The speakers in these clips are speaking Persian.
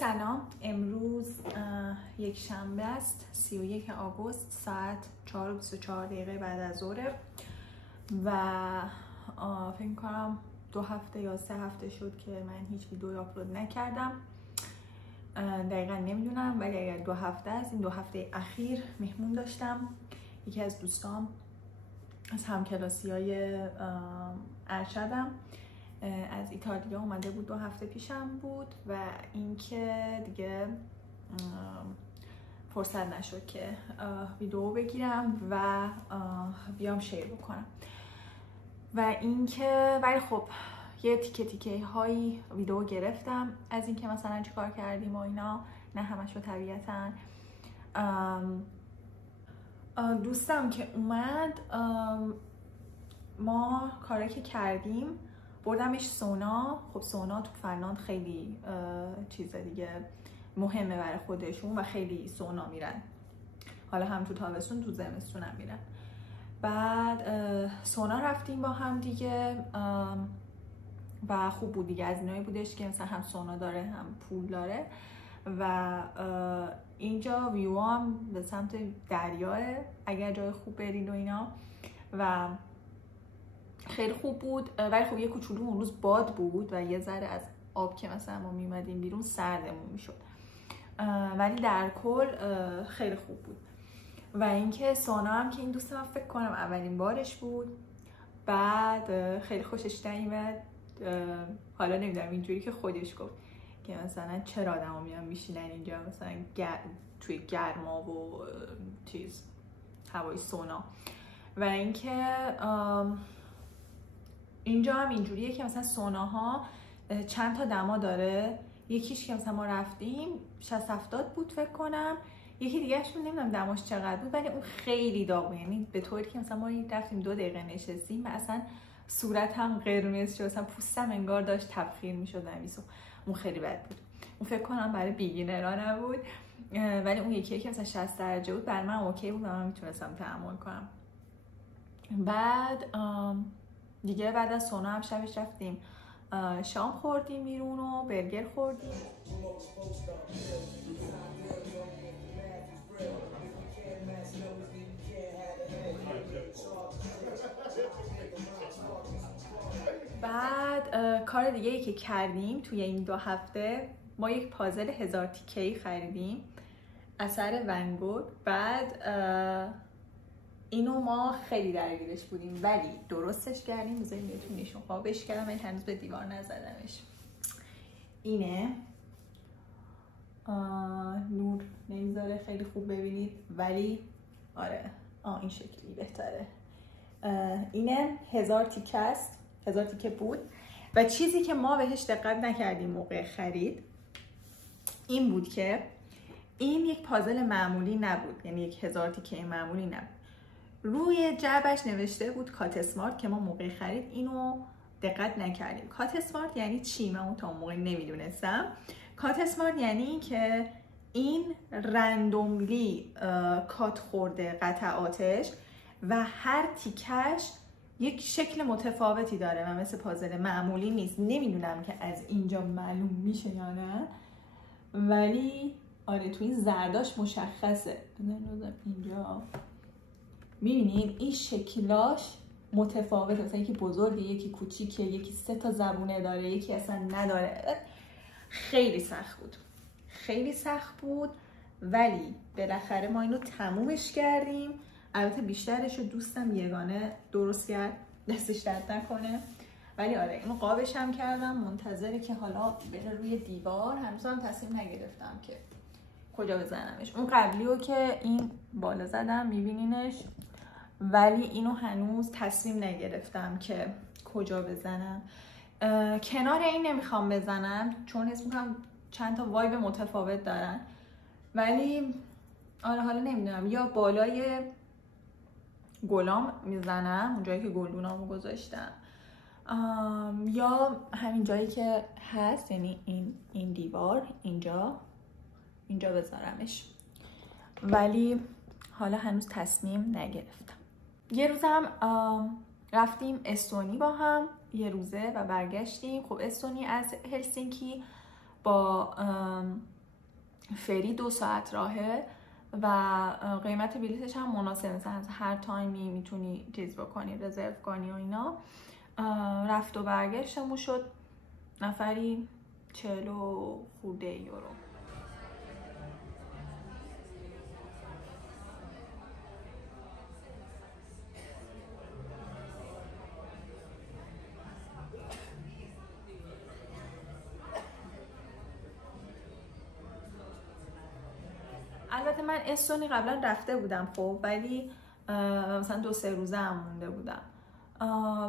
سلام، امروز یک شنبه است 31 آگوست ساعت 4:24 بعد از ظهر و فکر کنم 2 هفته یا 3 هفته شد که من هیچ ویدیویی آپلود نکردم. دقیقا نمیدونم، ولی اگر 2 هفته است، این 2 هفته اخیر مهمون داشتم. یکی از دوستام از همکلاسی‌های ارشدم از ایتالیا اومده بود، 2 هفته پیشم بود و اینکه دیگه فرصت نشد که ویدیو بگیرم و بیام شیر بکنم و اینکه ولی خب یه تیکه هایی ویدیو گرفتم از اینکه مثلا چی کار کردیم و اینا، نه همش رو طبیعتاً. دوستم که اومد، ما کاری که کردیم بردمش سونا. خب سونا تو فنلاند خیلی چیز دیگه مهمه برای خودشون و خیلی سونا میرن، حالا هم تو تابستون تو زمستون هم میرن. بعد سونا رفتیم با هم دیگه و خوب بود دیگه. از اینایی بودش که مثلا هم سونا داره هم پول داره و اینجا ویو هم به سمت دریاه اگر جای خوب برید و اینا و خیلی خوب بود. ولی خب یه کوچولو اون روز باد بود و یه ذره از آب که مثلا ما میومدیم بیرون سردمون میشد، ولی در کل خیلی خوب بود. و اینکه سونا هم که این دوست من فکر کنم اولین بارش بود، بعد خیلی خوشش نیومد. حالا نمیدونم اینجوری که خودش گفت که مثلا چرا آدما میان میشینن اینجا مثلا توی گرما و چیز هوای سونا. و اینکه اینجا هم اینجوریه که مثلا سوناها چند تا دما داره. یکیش که مثلا ما رفتیم 60-70 بود فکر کنم، یکی دیگه‌اش نمیدونم دماش چقدر بود، ولی اون خیلی داغ، یعنی به طوری که مثلا ما رفتیم 2 دقیقه نشستیم و اصلا صورتم قرمز شد، مثلا پوستم انگار داشت تبخیر میشد نمیسو. اون خیلی بد بود. اون فکر کنم برای بیگینرها نبود، ولی اون یکی که مثلا 60 درجه بود برای من اوکی بود و من میتونستم تحمل کنم. بعد دیگه بعد از سونا هم شبش رفتیم شام خوردیم بیرون و برگر خوردیم. بعد کار دیگه ای که کردیم توی این 2 هفته، ما یک پازل 1000 تیکه‌ای خریدیم اثر ون گوگ. بعد اینو ما خیلی درگیرش بودیم ولی درستش کردیم. بذاریم بهتون نشون خوابش کردم، من هنوز به دیوار نزدمش. اینه، نور نمیذاره خیلی خوب ببینید ولی آره این شکلی بهتره. اینه 1000 تیکه است، 1000 تیکه بود. و چیزی که ما بهش دقت نکردیم موقع خرید این بود که این یک پازل معمولی نبود، یعنی یک 1000 تیکه معمولی نبود. روی جعبش نوشته بود کات اسمارت که ما موقع خرید اینو دقت نکردیم. کات اسمارت یعنی چی؟ من اون تا موقع نمیدونستم. کات اسمارت یعنی این که این رندوملی کات خورده قطعاتش و هر تیکش یک شکل متفاوتی داره و مثل پازل معمولی نیست. نمیدونم که از اینجا معلوم میشه یا نه، ولی آره تو این زرداش مشخصه. اینجا میبینید این شکلاش متفاوته، مثلا یکی بزرگه یکی کوچیکه، یکی 3 تا زبونه داره یکی اصلا نداره. خیلی سخت بود، خیلی سخت بود، ولی بالاخره ما اینو تمومش کردیم. البته بیشترش رو دوستم یگانه درست کرد، دستش درد نکنه. ولی آره اینو قابش هم کردم، منتظره که حالا بره روی دیوار. هنوز هم تصمیم نگرفتم که کجا بزنمش. اون قبلی رو که این بالا زدم میبینینش، ولی اینو هنوز تصمیم نگرفتم که کجا بزنم. کنار این نمیخوام بزنم چون حس میکنم چند تا وایب متفاوت دارن، ولی آره حالا نمیدونم، یا بالای گلام میزنم اون جایی که گلدونامو گذاشتم، یا همین جایی که هست، یعنی این دیوار اینجا بذارمش. ولی حالا هنوز تصمیم نگرفتم. یه روزم رفتیم استونی با هم یه روزه و برگشتیم. خب استونی از هلسینکی با فری 2 ساعت راهه و قیمت بلیتش هم مناسبه، مثلا هر تایمی میتونی چیز بکنی، رزرو کنی و اینا. رفت و برگشتمون شد نفری 40 خورده یورو. البته من استونی قبلا رفته بودم خب، ولی مثلا 2-3 روزه هم مونده بودم.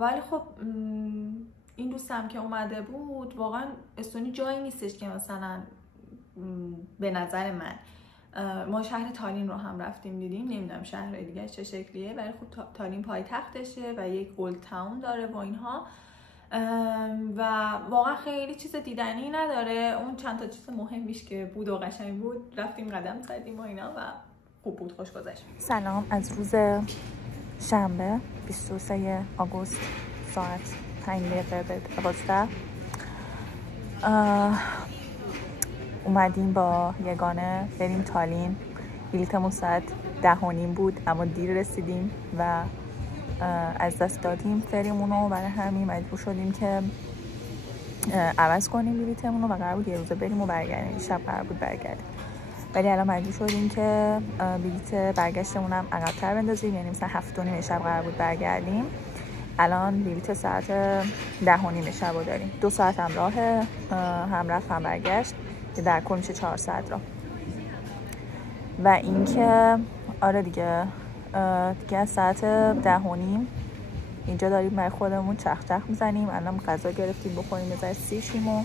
ولی خب این دوستم که اومده بود واقعا استونی جایی نیستش که مثلا به نظر من. ما شهر تالین رو هم رفتیم دیدیم، نمیدونم شهر دیگه چه شکلیه، ولی خب تالین پایتختشه و یک اولد تاون داره و اینها و واقعا خیلی چیز دیدنی نداره. اون چند تا چیز مهمیش که بود و قشنگ بود رفتیم قدم زدیم و اینا و خوب بود، خوش گذشت. سلام از روز شنبه 23 آگوست ساعت 5 دقیقه به 12 اومدیم با یگانه بریم تالین. بلیطمون ساعت 10:30 بود اما دیر رسیدیم و از دست دادیم فریمونو، برای همین مجبور شدیم که عوض کنیم بلیطمون رو و قرار بود یه روزه بریم و برگردیم. شب قرار بود برگردیم ولی الان مجبور شدیم که بلیط برگشتمون هم عقب‌تر بندازیم، یعنی مثلا 7:30 شب قرار بود برگردیم، الان بلیط ساعت 10:30 شب رو داریم. 2 ساعت هم راه، هم رفت هم برگشت که در کل میشه 4 ساعت راه. و اینکه آره دیگه از ساعت 10:30 اینجا داریم برای خودمون چخ میزنیم. الان غذا گرفتیم بخوریم، بذار سیشیم و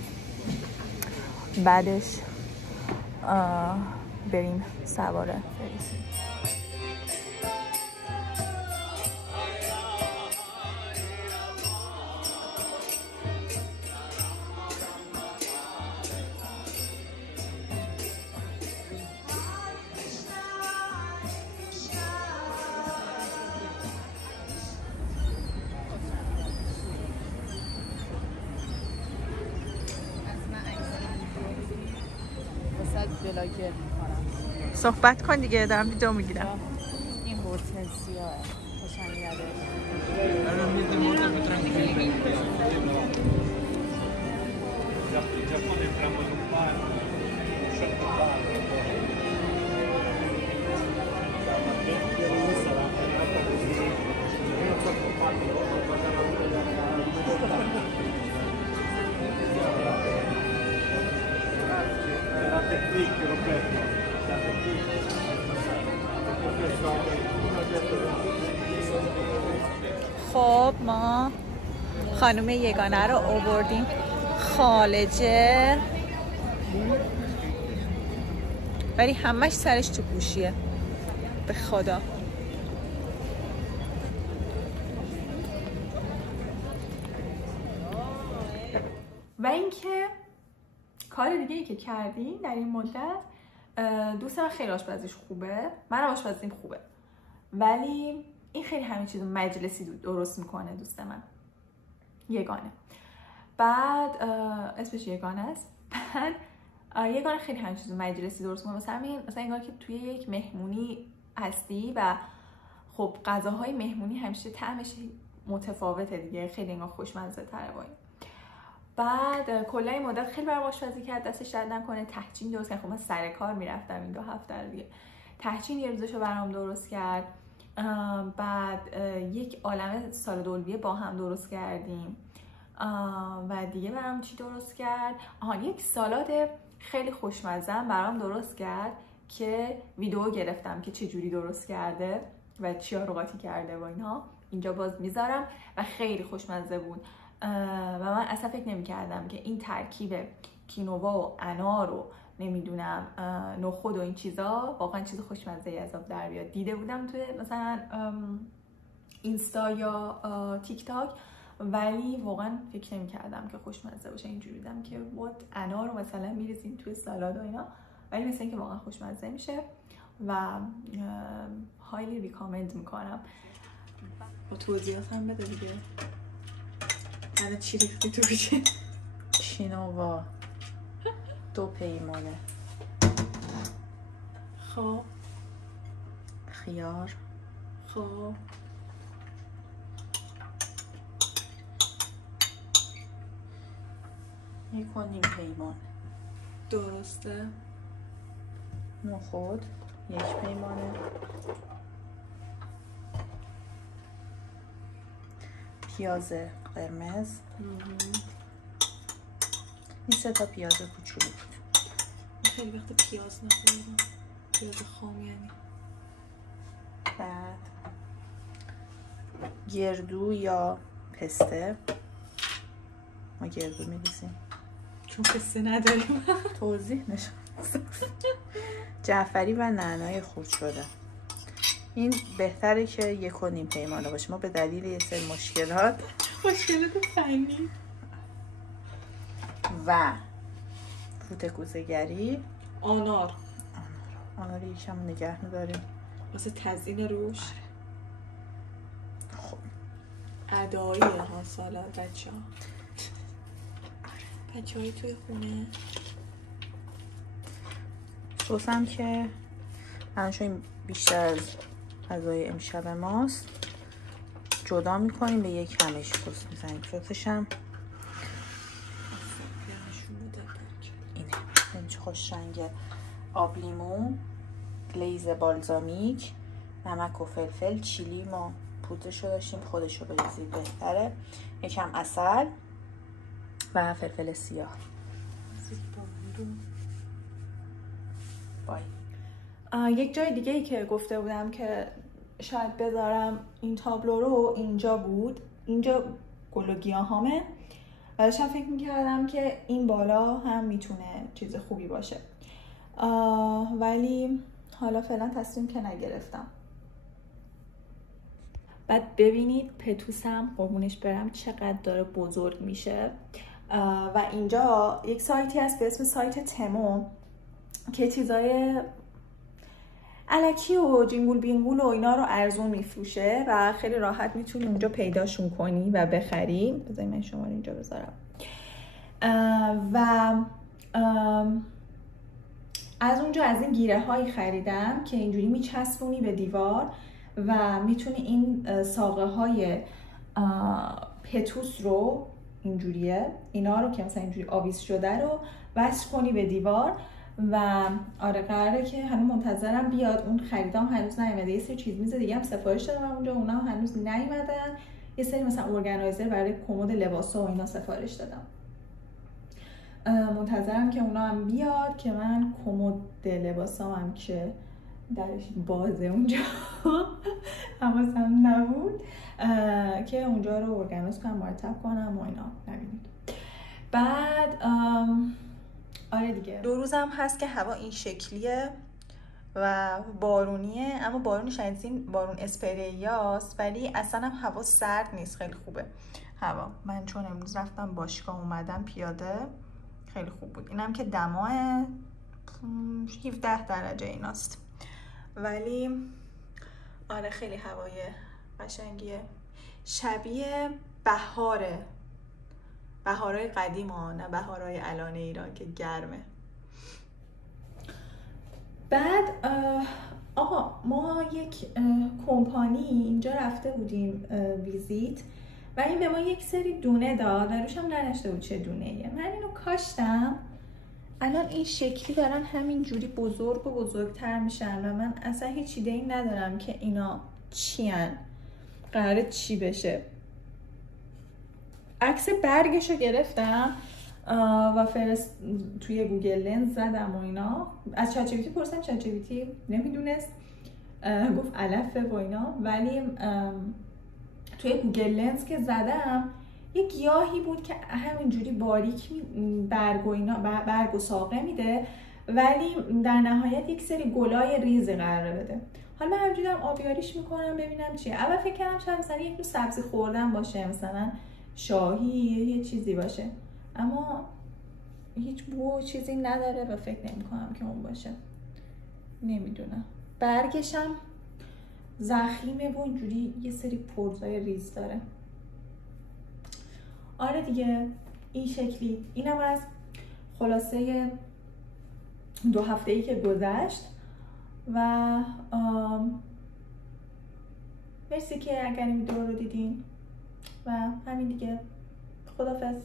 بعدش بریم سواره بریم. صحبت کن دیگه، دارم ویدیو میگیرم. این هورتنسیاه خوشم میاده. خب ما خانم یگانه رو آوردیم خالجه، ولی همش سرش تو گوشیه به خدا. و اینکه کار دیگه ای که کردیم در این مدت، دوست من خیلی آشپزیش خوبه، منم آشپزیم خوبه، ولی این خیلی همین چیزو مجلسی درست میکنه دوست من یگانه. بعد اسمش یگانه است. بعد یگانه خیلی همین چیزو مجلسی درست میکنه. مثلا انگار که توی یک مهمونی هستی و خب غذاهای مهمونی همیشه طعمش متفاوته دیگه، خیلی انگار خوشمزه تره با این. بعد کلا این مدت خیلی برام آشپزی کرد، دستش درد نکنه. تحچین درست کرد. خب من سر کار میرفتم این 2 هفته دیگه، تحچین یه روزشو برام درست کرد. بعد یک عالمه سالاد اولویه با هم درست کردیم و دیگه برام چی درست کرد؟ یک سالاد خیلی خوشمزه برام درست کرد که ویدیو گرفتم که چه جوری درست کرده و چیا رو قاطی کرده و اینها، اینجا باز میذارم و خیلی خوشمزه بود. و من اصلا فکر نمی‌کردم که این ترکیب کینوا و انار و نمیدونم نخود و این چیزا واقعا چیز خوشمزه‌ای از آب در بیاد. دیده بودم توی مثلا اینستا یا تیک تاک، ولی واقعا فکر نمی‌کردم که خوشمزه باشه. اینجوری بودم که انار رو مثلا می‌ریزیم توی سالاد و اینا، ولی مثلا اینکه واقعا خوشمزه میشه و هایلی ریکامند میکنم. با توضیحات هم بده دیگه. الان چی ریختی تو بشه؟ کینوا 2 پیمانه خب خیار، خب 1.5 پیمان درسته. نخود 1 پیمانه، پیاز قرمز، این 3 تا پیاز کوچولو بود. خیلی وقت پیاز نخوردم، پیاز خام یعنی. بعد گردو یا پسته، ما گردو می‌ریزیم چون پسته نداریم. توضیح نشون. جعفری و نعنای خرد شده. این بهتره که 1.5 پیمانه باشه. ما به دلیل یه سری مشکلات فنی و فوت کوزه‌گری، آنار یکم نگه می‌داریم واسه تزیین روش. خب اداییه ها سالا بچه هایی توی خونه. سس هم که الان چون بیشتر از غذای امشب ماست جدا میکنیم، به یک کمش سس میزنیم. سسش هم اینه، نمیشه خوش رنگ. آب لیمون، گلیز بالزامیک، نمک و فلفل، چیلی ما پودرشو داشتیم، خودشو بریزید بهتره، یکم عسل و فلفل سیاه. یک جای دیگه ای که گفته بودم که شاید بذارم این تابلو رو اینجا بود، اینجا گل و گیاهامه و داشتم فکر میکردم که این بالا هم میتونه چیز خوبی باشه، ولی حالا فعلا تصمیم که نگرفتم. بعد ببینید پتوسم قربونش برم چقدر داره بزرگ میشه و اینجا یک سایتی هست به اسم سایت تمو که چیزای الکی و جینگول بینگول و اینا رو ارزون میفروشه و خیلی راحت میتونی اونجا پیداشون کنی و بخری. بذاری من شما رو اینجا بذارم. و از اونجا از این گیره هایی خریدم که اینجوری میچسبونی به دیوار و میتونی این ساقه های پتوس رو اینجوریه، اینا رو که مثلا اینجوری آویز شده رو وصل کنی به دیوار. و آره قراره که هنوز منتظرم بیاد، اون خریدام هنوز نیومده. یه سری چیز میز دیگه هم سفارش دادم اونجا، اونا هنوز نیومدن. یه سری مثلا ارگانایزر برای کمد لباسا و اینا سفارش دادم، منتظرم که اونا هم بیاد که من کمد لباسا هم که درش بازه اونجا حواسم نبود که اونجا رو ارگانایز کنم، مرتب کنم و اینا. نبینید. بعد آره دیگه 2 روزم هست که هوا این شکلیه و بارونیه، اما بارونش از این بارون اسپریاست، ولی اصلا هم هوا سرد نیست، خیلی خوبه هوا. من چون امروز رفتم باشگاه اومدم پیاده خیلی خوب بود. اینم که دمای 17 درجه ایناست، ولی آره خیلی هوای قشنگیه، شبیه بهارای قدیم ها، نه بهارای الان ایران که گرمه. بعد آقا ما یک کمپانی اینجا رفته بودیم ویزیت و این به ما یک سری دونه داد و روش هم ننوشته بود چه دونه ایه. من اینو کاشتم، الان این شکلی دارن همین جوری بزرگ و بزرگتر میشن و من اصلا هیچ ایده‌ای ندارم که اینا چی ان، قراره چی بشه. عکس برگشو گرفتم و توی گوگل لنز زدم و اینا. از چت جی پی تی پرسیدم، چت جی پی تی نمیدونست، گفت علفه و اینا، ولی توی گوگل لنز که زدم یه گیاهی بود که همینجوری باریک برگ و ساقه میده، ولی در نهایت یک سری گلای ریزی قراره بده. حالا من همینجوری دارم آبیاریش میکنم ببینم چیه. اول فکر کردم شاید مثلا یک نوع سبزی خوردن باشه، مثلا شاهی یه چیزی باشه، اما هیچ بو چیزی نداره و فکر نمی کنم که اون باشه. نمیدونم. برگشم زخیمه و اینجوری یه سری پرزای ریز داره. آره دیگه این شکلی. اینم از خلاصه 2 هفته‌ای که گذشت و مرسی که اگر این ویدیو رو دیدین و همین دیگه. خداحافظ.